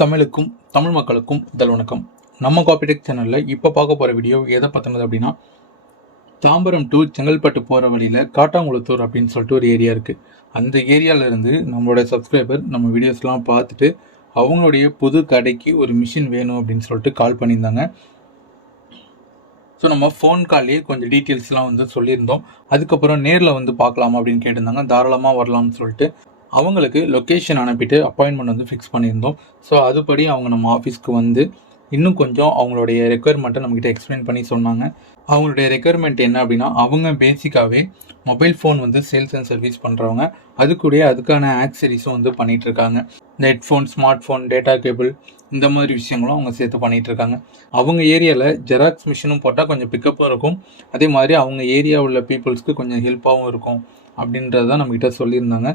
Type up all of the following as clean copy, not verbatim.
தமிழுக்கும் தமிழ் மக்களுக்கும் முதல் வணக்கம். நம்ம காபிடெக் சேனலில் இப்போ பார்க்க போகிற வீடியோ எதை பற்றினது அப்படின்னா, தாம்பரம் டு செங்கல்பட்டு போகிற வழியில் காட்டாங்குளத்தூர் அப்படின்னு சொல்லிட்டு ஒரு ஏரியா இருக்குது. அந்த ஏரியாவிலேருந்து நம்மளோட சப்ஸ்கிரைபர் நம்ம வீடியோஸ்லாம் பார்த்துட்டு அவங்களுடைய புது கடைக்கு ஒரு மிஷின் வேணும் அப்படின்னு சொல்லிட்டு கால் பண்ணியிருந்தாங்க. ஸோ நம்ம ஃபோன் கால்லேயே கொஞ்சம் டீட்டெயில்ஸ்லாம் வந்து சொல்லியிருந்தோம். அதுக்கப்புறம் நேரில் வந்து பார்க்கலாமா அப்படின்னு கேட்டிருந்தாங்க. தாராளமாக வரலாம்னு சொல்லிட்டு அவங்களுக்கு லொக்கேஷன் அனுப்பிட்டு அப்பாயின்மெண்ட் வந்து ஃபிக்ஸ் பண்ணியிருந்தோம். ஸோ அதுபடி அவங்க நம்ம ஆஃபீஸ்க்கு வந்து இன்னும் கொஞ்சம் அவங்களுடைய ரெக்குயர்மெண்ட்டை நம்மக்கிட்ட எக்ஸ்பிளைன் பண்ணி சொன்னாங்க. அவங்களுடைய ரெக்குயர்மெண்ட் என்ன அப்படின்னா, அவங்க பேசிக்காகவே மொபைல் ஃபோன் வந்து சேல்ஸ் அண்ட் சர்வீஸ் பண்ணுறவங்க. அதுக்கான ஆக்சரிஸும் வந்து பண்ணிகிட்ருக்காங்க. இந்த headphone, smart phone, data cable இந்த மாதிரி விஷயங்களும் அவங்க சேர்த்து பண்ணிகிட்ருக்காங்க. அவங்க ஏரியாவில் ஜெராக்ஸ் மிஷினும் போட்டால் கொஞ்சம் பிக்கப்பும் இருக்கும். அதே மாதிரி அவங்க ஏரியா உள்ள பீப்புள்ஸ்க்கு கொஞ்சம் ஹெல்ப்பாகவும் இருக்கும் அப்படின்றத நம்மக்கிட்ட சொல்லியிருந்தாங்க.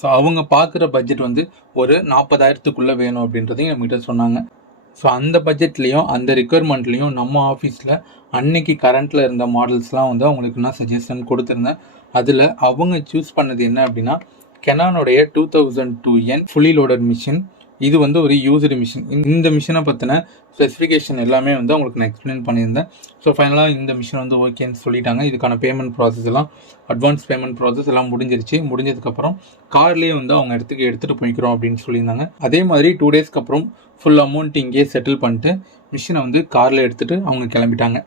ஸோ அவங்க பார்க்குற பட்ஜெட் வந்து ஒரு 40,000க்குள்ளே வேணும் அப்படின்றதையும் நம்மகிட்ட சொன்னாங்க. ஸோ அந்த பட்ஜெட்லேயும் அந்த ரெக்குயர்மெண்ட்லேயும் நம்ம ஆஃபீஸில் அன்னைக்கு கரண்ட்டில் இருந்த மாடல்ஸ்லாம் வந்து அவங்களுக்கு நான் சஜஷன் கொடுத்துருந்தேன். அதில் அவங்க சூஸ் பண்ணது என்ன அப்படின்னா, கெனானுடைய 2002N ஃபுல்லி லோடட் மிஷின். இது வந்து ஒரு யூஸ்டு மிஷின். இந்த மிஷினை பற்றின ஸ்பெசிஃபிகேஷன் எல்லாமே வந்து அவங்களுக்கு நான் எக்ஸ்பிளைன் பண்ணியிருந்தேன். ஸோ ஃபைனலாக இந்த மிஷின் வந்து ஓகேன்னு சொல்லிட்டாங்க. இதுக்கான பேமெண்ட் ப்ராசஸ் எல்லாம், அட்வான்ஸ் பேமெண்ட் ப்ராசஸ் எல்லாம் முடிஞ்சதுக்கப்புறம் கார்லேயே வந்து அவங்க எடுத்துகிட்டு போய்க்கிறோம் அப்படின்னு சொல்லியிருந்தாங்க. அதே மாதிரி 2 டேஸ்க்கு அப்புறம் ஃபுல் அமௌண்ட் இங்கேயே செட்டில் பண்ணிட்டு மிஷினை வந்து காரில் எடுத்துகிட்டு அவங்க கிளம்பிட்டாங்க.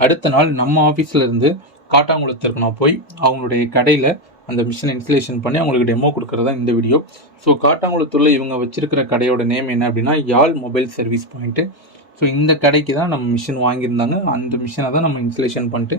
அடுத்த நாள் நம்ம ஆஃபீஸில் இருந்து காட்டாங்குளத்திற்கு நான் போய் அவங்களுடைய கடையில் அந்த மிஷினை இன்ஸ்டலேஷன் பண்ணி அவங்களுக்கு டெமோ கொடுக்குறதா இந்த வீடியோ. ஸோ காட்டாங்குளத்தூரில் இவங்க வச்சிருக்கிற கடையோட நேம் என்ன அப்படின்னா, யாழ் மொபைல் சர்வீஸ் பாயிண்ட்டு. ஸோ இந்த கடைக்கு தான் நம்ம மிஷின் வாங்கியிருந்தாங்க. அந்த மிஷினை தான் நம்ம இன்ஸ்டலேஷன் பண்ணிட்டு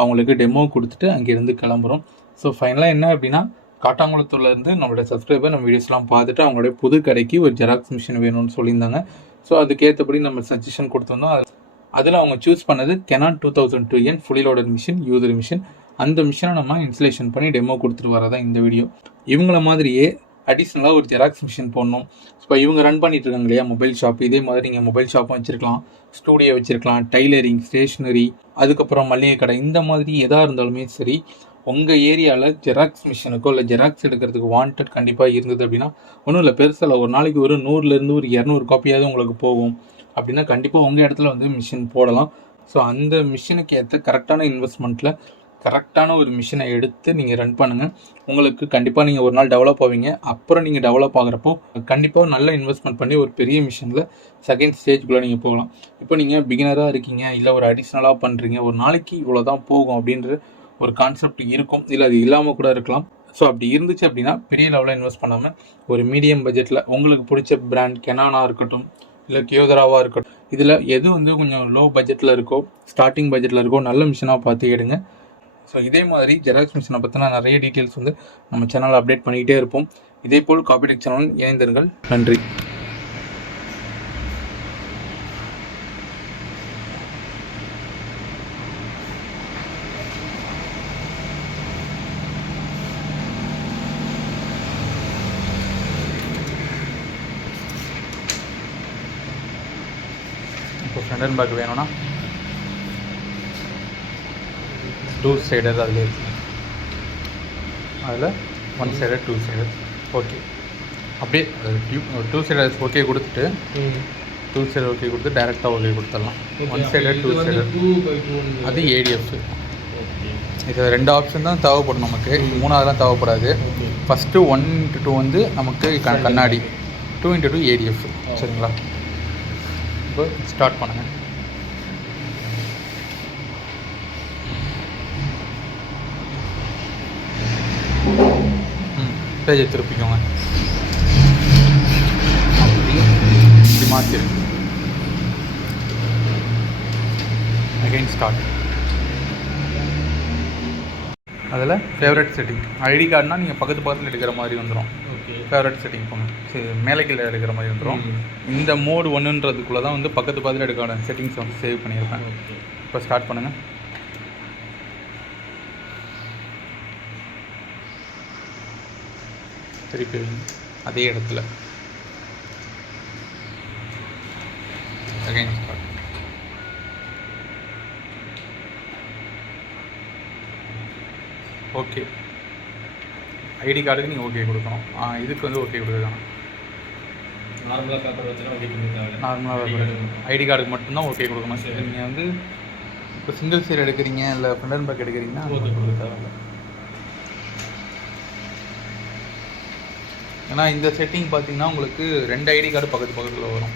அவங்களுக்கு டெமோ கொடுத்துட்டு அங்கேருந்து கிளம்புறோம். ஸோ ஃபைனலாக என்ன அப்படின்னா, காட்டாங்குளத்தூர்லேருந்து நம்மளோட சப்ஸ்கிரைபர் நம்ம வீடியோஸ்லாம் பார்த்துட்டு அவங்களுடைய புது கடைக்கு ஒரு ஜெராக்ஸ் மிஷின் வேணும்னு சொல்லியிருந்தாங்க. ஸோ அதுக்கேற்றபடி நம்ம சஜஷன் கொடுத்துருந்தோம். அதில் அவங்க சூஸ் பண்ணது Canon 2002N fully loaded machine, user machine. அந்த மிஷினை நம்ம இன்ஸ்டலேஷன் பண்ணி டெமோ கொடுத்துட்டு வரதான் இந்த வீடியோ. இவங்கள மாதிரியே அடிஷ்னலாக ஒரு ஜெராக்ஸ் மிஷின் போடணும். இப்போ இவங்க ரன் பண்ணிட்டு இருக்காங்க இல்லையா மொபைல் ஷாப், இதே மாதிரி நீங்கள் மொபைல் ஷாப்பும் வச்சுருக்கலாம், ஸ்டூடியோ வச்சுருக்கலாம், டைலரிங், ஸ்டேஷ்னரி, அதுக்கப்புறம் மளிகை கடை, இந்த மாதிரி எதாக இருந்தாலுமே சரி, உங்கள் ஏரியாவில் ஜெராக்ஸ் மிஷினுக்கோ இல்லை ஜெராக்ஸ் எடுக்கிறதுக்கு வாண்டட் கண்டிப்பாக இருந்தது அப்படின்னா, ஒன்றும் இல்லை பெருசில் ஒரு நாளைக்கு ஒரு 100லேருந்து ஒரு 200 காப்பியாவது உங்களுக்கு போகும் அப்படின்னா கண்டிப்பாக உங்கள் இடத்துல வந்து மிஷின் போடலாம். ஸோ அந்த மிஷினுக்கு ஏற்ற கரெக்டான இன்வெஸ்ட்மெண்ட்டில் கரெக்டான ஒரு மிஷினை எடுத்து நீங்கள் ரன் பண்ணுங்கள். உங்களுக்கு கண்டிப்பாக நீங்கள் ஒரு நாள் டெவலப் ஆவீங்க. அப்புறம் நீங்கள் டெவலப் ஆகிறப்போ கண்டிப்பாக நல்ல இன்வெஸ்ட்மெண்ட் பண்ணி ஒரு பெரிய மிஷினில் செகண்ட் ஸ்டேஜ்குள்ளே நீங்கள் போகலாம். இப்போ நீங்கள் பிகினராக இருக்கீங்க, இல்லை ஒரு அடிஷ்னலாக பண்ணுறீங்க, ஒரு நாளைக்கு இவ்வளோ தான் போகும் அப்படின்ற ஒரு கான்செப்ட் இருக்கும், இல்லை அது இல்லாமல் கூட இருக்கலாம். ஸோ அப்படி இருந்துச்சு அப்படின்னா பெரிய லெவலில் இன்வெஸ்ட் பண்ணாமல் ஒரு மீடியம் பட்ஜெட்டில் உங்களுக்கு பிடிச்ச பிராண்ட் கெனானாக இருக்கட்டும், இல்லை கியோதராவாக இருக்கட்டும், இதில் எது வந்து கொஞ்சம் லோ பட்ஜெட்டில் இருக்கோ, ஸ்டார்டிங் பட்ஜெட்டில் இருக்கோ, நல்ல மிஷினாக பார்த்து எடுங்க. ஸோ இதே மாதிரி ஜெராக்ஸ் மிஷினை பற்றின நிறைய டீட்டெயில்ஸ் வந்து நம்ம சேனலில் அப்டேட் பண்ணிக்கிட்டே இருப்போம். இதே போல் காபிடெக் சேனல் இணைந்திருங்கள். நன்றி. இப்போ ஃப்ரண்ட் அண்ட் பேக் வேணும்னா 2 சைடர் அதில் இருக்குது. அதில் 1 சைடர் 2 சைடர் ஓகே. அப்படியே 2 சைடர் ஓகே கொடுத்துட்டு 2 சைடர் ஓகே கொடுத்து டேரெக்டாக ஓகே கொடுத்துடலாம். 1 சைடர் 2 சைடர் அது ADF. இது 2 ஆப்ஷன் தான் தேவைப்படும் நமக்கு, 3ஆவதுலாம் தேவைப்படாது. ஃபஸ்ட்டு 1x2 வந்து நமக்கு கண்ணாடி, 2x2 ADF. சரிங்களா? இப்போ ஸ்டார்ட் பண்ணுங்கள். பேஜை திருப்பிக்கோங்க. இப்படி மாற்றிருக்கு. Again start. அதில் ஃபேவரட் செட்டிங், ஐடி கார்டுனால் நீங்கள் பக்கத்தில் எடுக்கிற மாதிரி வந்துடும். ஃபேவரட் செட்டிங் போங்க, சரி மேலே கீழே எடுக்கிற மாதிரி வந்துடும். இந்த மோடு 1ன்றதுக்குள்ளே தான் வந்து பக்கத்தில் எடுக்கிற செட்டிங்ஸ் வந்து சேவ் பண்ணியிருப்பேன். இப்போ ஸ்டார்ட் பண்ணுங்கள். திருப்பி அதே இடத்துல அகைன் ஸ்டார்ட். ஓகே, ஐடி கார்டுக்கு நீங்கள் ஓகே கொடுக்கணும். இதுக்கு வந்து ஓகே கொடுக்கணும். நார்மலாக பேப்பர் வச்சுனா ஓகே கொடுத்தாங்க. நார்மலாக பேப்பர் ஐடி கார்டுக்கு மட்டும்தான் ஓகே கொடுக்கணும். சரி, நீங்கள் வந்து இப்போ சிங்கிள் சீர் எடுக்கிறீங்க இல்லை ஃப்ரண்ட் அண்ட் பேக் எடுக்கிறீங்கன்னா ஓகே கொடுக்க தேவையில்ல. ஏன்னா இந்த செட்டிங் பார்த்தீங்கன்னா உங்களுக்கு 2 ஐடி கார்டு பக்கத்தில் வரும்.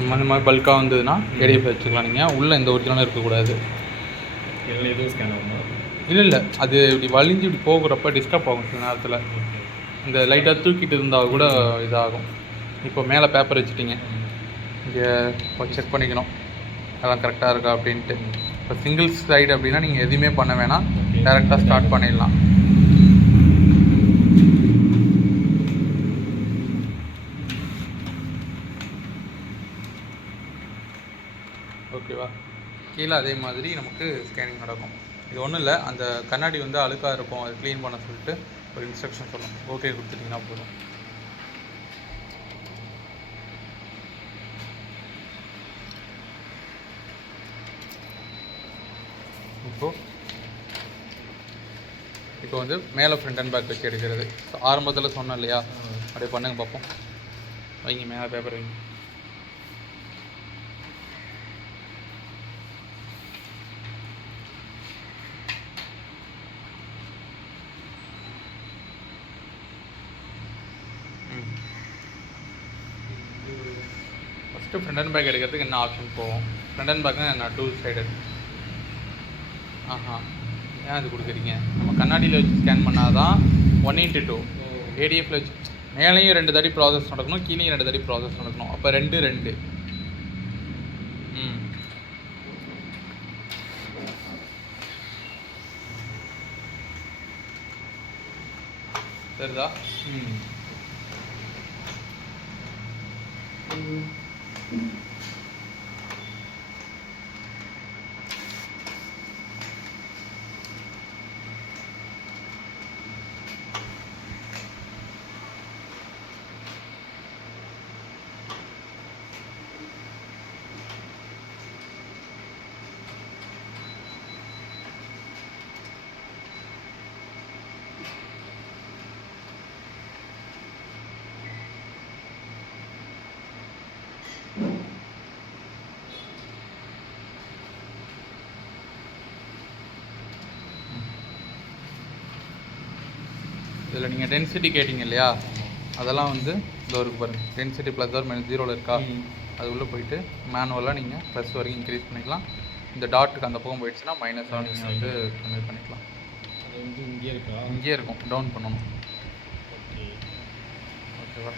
இந்த மாதிரி பல்காக வந்ததுன்னா ஏடிஎஃப் வச்சுக்கலாம். நீங்கள் உள்ளே எந்த ஒரிஜினலும் இருக்கக்கூடாது. எதுவும் ஸ்கேன் ஆகுமா? இல்லை அது இப்படி வலிஞ்சு இப்படி போகிறப்ப டிஸ்டர்ப் ஆகும் சில நேரத்தில். இந்த லைட்டாக தூக்கிட்டு இருந்தால் கூட இதாகும். இப்போ மேலே பேப்பர் வச்சுட்டிங்க, இங்கே இப்போ செக் பண்ணிக்கணும் அதெல்லாம் கரெக்டாக இருக்கா அப்படின்ட்டு. இப்போ சிங்கிள் சைடு அப்படின்னா நீங்கள் எதுவுமே பண்ண வேணாம், டேரெக்டாக ஸ்டார்ட் பண்ணிடலாம். ஓகேவா? கீழே அதே மாதிரி நமக்கு ஸ்கேனிங் நடக்கும். இது ஒன்றும் இல்லை, அந்த கண்ணாடி வந்து அழுக்காக இருக்கும், அது க்ளீன் பண்ண சொல்லிட்டு ஒரு இன்ஸ்ட்ரக்ஷன் சொல்லணும். ஓகே கொடுத்துட்டிங்கன்னா போதும். இப்போ வந்து மேலே ஃப்ரண்ட் அண்ட் பேக் வச்சு எடுக்கிறது. ஆரம்பத்தில் சொன்னேன் இல்லையா, அப்படியே பண்ணுங்க பார்ப்போம். வைங்க மேலே பேப்பர் வைங்க. ஃபஸ்ட்டு ஃப்ரண்ட் அண்ட் பேக் எடுக்கிறதுக்கு என்ன ஆப்ஷன் போவோம்? ஃப்ரண்ட் அண்ட் பேக்னா என்ன? 2 சைடட். ஏன் அது கொடுக்குறீங்க? நம்ம கண்ணாடியில் வச்சு ஸ்கேன் பண்ணால் தான் 1:2. ஏடிஎஃப்ல வச்சு மேலேயும் 2 தடி ப்ராசஸ் நடக்கணும், கீழேயும் 2 தடி ப்ராசஸ் நடக்கணும். அப்போ 2 சரிதா? இதில் நீங்கள் டென்சிட்டி கேட்டிங்க இல்லையா, அதெல்லாம் வந்து இந்த ஒரு பாருங்கள், டென்சிட்டி +or -0 இருக்கா, அது உள்ளே போயிட்டு மேனுவலாக நீங்கள் ப்ளஸ் வரைக்கும் இன்க்ரீஸ் பண்ணிக்கலாம். இந்த டாட்டுக்கு அந்த பக்கம் போயிடுச்சுன்னா மைனஸாக நீங்கள் வந்து கம்மி பண்ணிக்கலாம். அது வந்து இங்கே இருக்கா? இங்கே இருக்கும், டவுன் பண்ணணும். ஓகே, ஓகேவா?